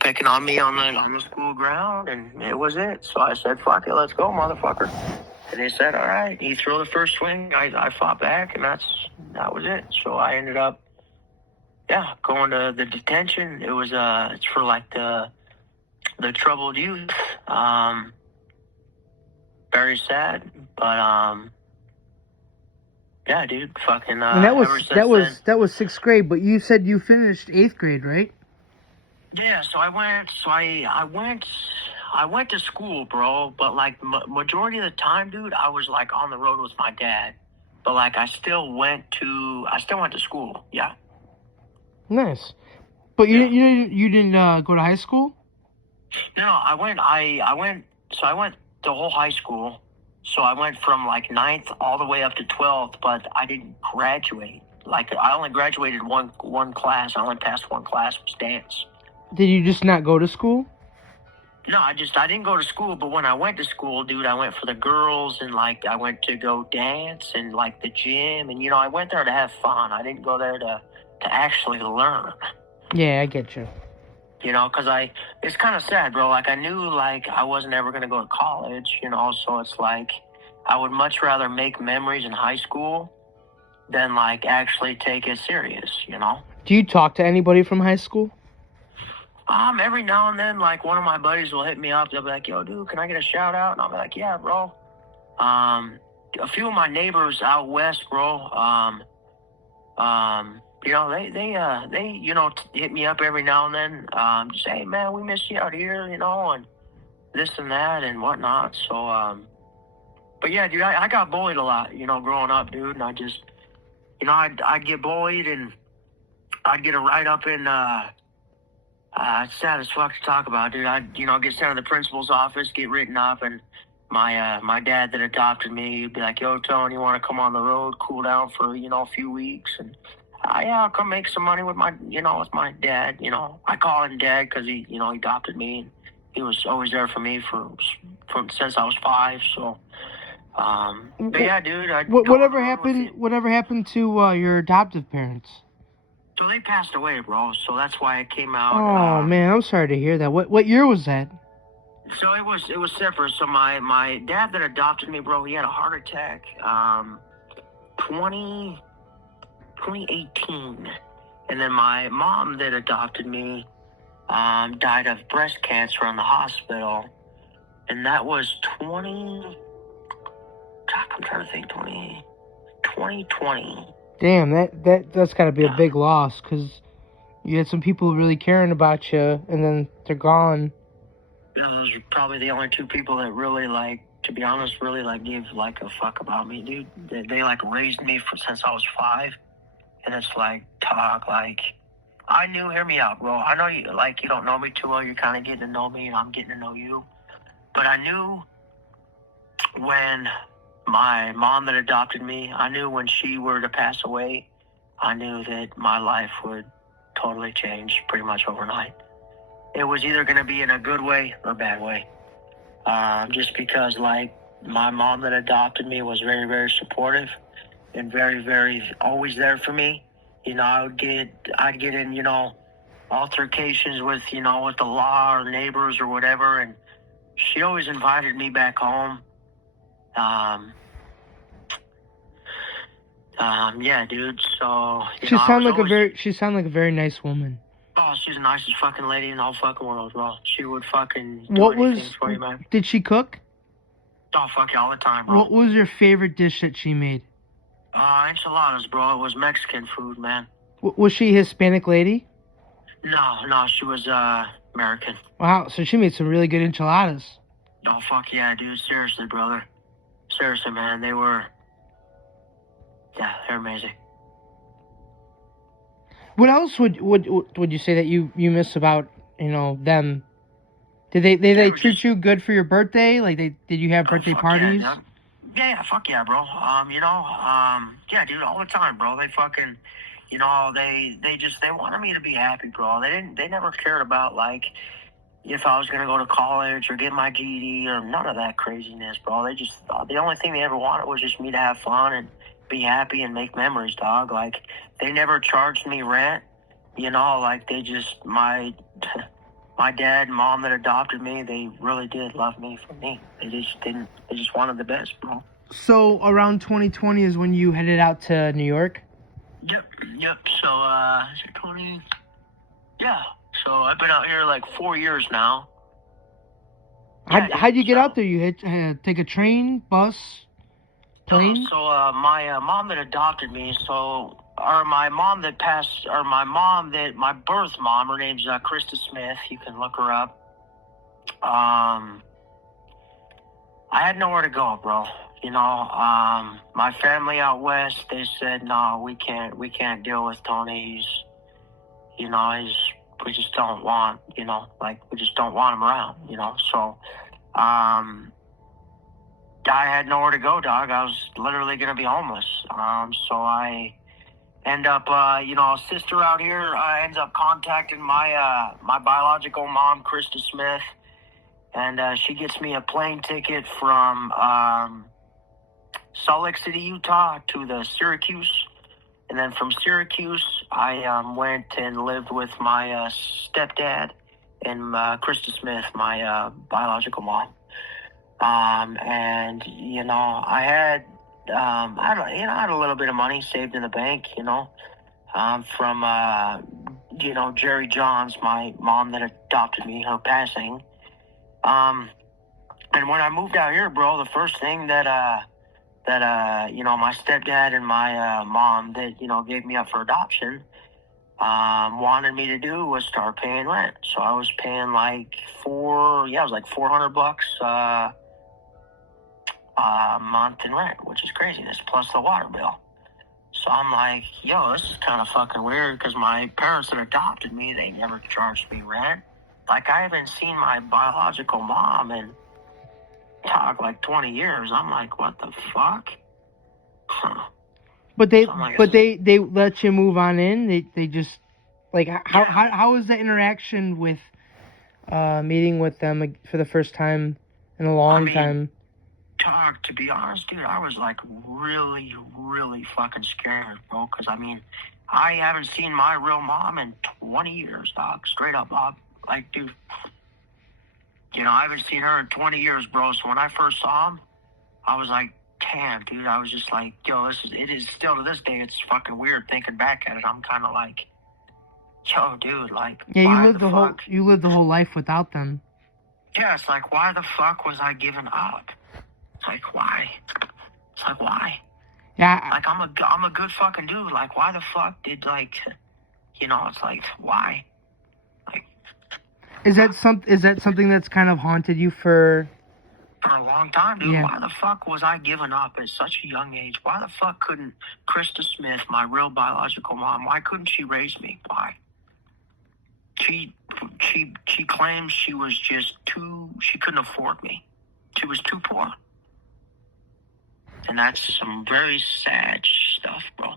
picking on me on the school ground, and it was it. So I said, fuck it, let's go, motherfucker. And they said, all right. He threw the first swing. I fought back, and that was it. So I ended up, going to the detention. It was it's for like the troubled youth. Very sad, but yeah, dude, fucking. And that was 6th grade, but you said you finished 8th grade, right? Yeah, so I went to school, bro, but like majority of the time, dude, I was like on the road with my dad. But like I still went to school. Yeah. Nice. But you didn't go to high school? No, I went the whole high school. So I went from like 9th all the way up to 12th, but I didn't graduate. Like I only graduated one class. I only passed one class, was dance. Did you just not go to school? No, I didn't go to school, but when I went to school, dude, I went for the girls, and like I went to go dance and like the gym, and I went there to have fun. I didn't go there to actually learn. Yeah, I get you. Because it's kind of sad, bro. Like I knew like I wasn't ever gonna go to college, so it's like I would much rather make memories in high school than like actually take it serious, Do you talk to anybody from high school? Every now and then, like, one of my buddies will hit me up. They'll be like, yo, dude, can I get a shout out? And I'll be like, yeah, bro. A few of my neighbors out west, bro, they hit me up every now and then. Just, hey, man, we miss you out here, and this and that and whatnot. So, but yeah, dude, I got bullied a lot, growing up, dude. And I just, I'd get bullied, and I'd get a write-up in, it's sad as fuck to talk about, dude. I'd, get sent to the principal's office, get written up, and my dad that adopted me would be like, yo, Tony, you want to come on the road, cool down for, a few weeks? And, I'll come make some money with my dad, I call him dad because he, he adopted me, and he was always there for me since I was 5, so, but yeah, dude. Whatever happened to your adoptive parents? So they passed away, bro. So that's why it came out. Oh man, I'm sorry to hear that. What year was that? So it was separate. So my dad that adopted me, bro, he had a heart attack. 2018, and then my mom that adopted me, died of breast cancer in the hospital, and that was 2020. Damn, that's got to be a big loss, because you had some people really caring about you, and then they're gone. Those are probably the only 2 people that really, like, to be honest, really, like, gave, like, a fuck about me, dude. They like, raised me since I was 5, and it's, like, talk, like, I knew, hear me out, bro. I know you, like, you don't know me too well. You're kind of getting to know me, and I'm getting to know you. But I knew when my mom that adopted me, I knew when she were to pass away, I knew that my life would totally change pretty much overnight. It was either going to be in a good way or a bad way. Just because, like, my mom that adopted me was very, very supportive and very, very always there for me. I'd get in, altercations with, with the law or neighbors or whatever, and she always invited me back home. Yeah, dude. So she sounded like a very nice woman. Oh, she's the nicest fucking lady in the whole fucking world, bro. She would fucking do anything for you, man. Did she cook? Oh, fuck yeah, all the time, bro. What was your favorite dish that she made? Enchiladas, bro. It was Mexican food, man. Was she a Hispanic lady? No, she was American. Wow, so she made some really good enchiladas. Oh, fuck yeah, dude. Seriously, brother. Seriously, man. They're amazing. What else would you say that you miss about, them? Did they treat you good for your birthday? Like, did you have birthday parties? Yeah, fuck yeah, bro. Yeah, dude, all the time, bro. They fucking, they wanted me to be happy, bro. They never cared about, like, if I was gonna go to college or get my GED or none of that craziness, bro. The only thing they ever wanted was just me to have fun and be happy and make memories, dog. Like, they never charged me rent, like, they just, my dad and mom that adopted me, they really did love me for me. They just wanted the best, bro. So around 2020 is when you headed out to New York? Yep. So, is it 20? Yeah. So I've been out here like 4 years now. How'd you get out there? You take a train, bus, plane? So my mom that adopted me, my birth mom, her name's Krista Smith. You can look her up. I had nowhere to go, bro. You know, my family out west, they said, no, we can't deal with Tony. We just don't want, we just don't want him around, So, I had nowhere to go, dog. I was literally going to be homeless. So I end up, a sister out here ends up contacting my biological mom, Krista Smith, and she gets me a plane ticket from Salt Lake City, Utah to the Syracuse. And then from Syracuse, I went and lived with my stepdad and Krista Smith, my biological mom. And I had I had a little bit of money saved in the bank, from Jerry Johns, my mom that adopted me, her passing. And when I moved out here, bro, the first thing that my stepdad and my mom that gave me up for adoption wanted me to do was start paying rent. So I was paying like $400 a month in rent, which is craziness, plus the water bill. So I'm like, yo, this is kind of fucking weird, because my parents that adopted me, they never charged me rent. Like, I haven't seen my biological mom in like 20 years. I'm like, what the fuck? But they let you move on in. They just like how was the interaction with meeting with them for the first time in a long time? To be honest, dude, I was like really, really fucking scared, bro. Because I haven't seen my real mom in 20 years, dog. Straight up, Bob. Like, dude, I haven't seen her in 20 years, bro. So when I first saw him, I was like, damn, dude. I was just like, yo, it is still to this day. It's fucking weird thinking back at it. I'm kind of like, yo, dude, like, yeah, you lived the whole life without them. Yeah, it's like, why the fuck was I giving up? Like, why? It's like, why? Yeah. Like, I'm a good fucking dude. Like, why the fuck did, it's like, why? Like, is that something that's kind of haunted you for a long time, dude? Yeah. Why the fuck was I giving up at such a young age? Why the fuck couldn't Krista Smith, my real biological mom, why couldn't she raise me? Why? She claims she was just she couldn't afford me. She was too poor. And that's some very sad stuff, bro.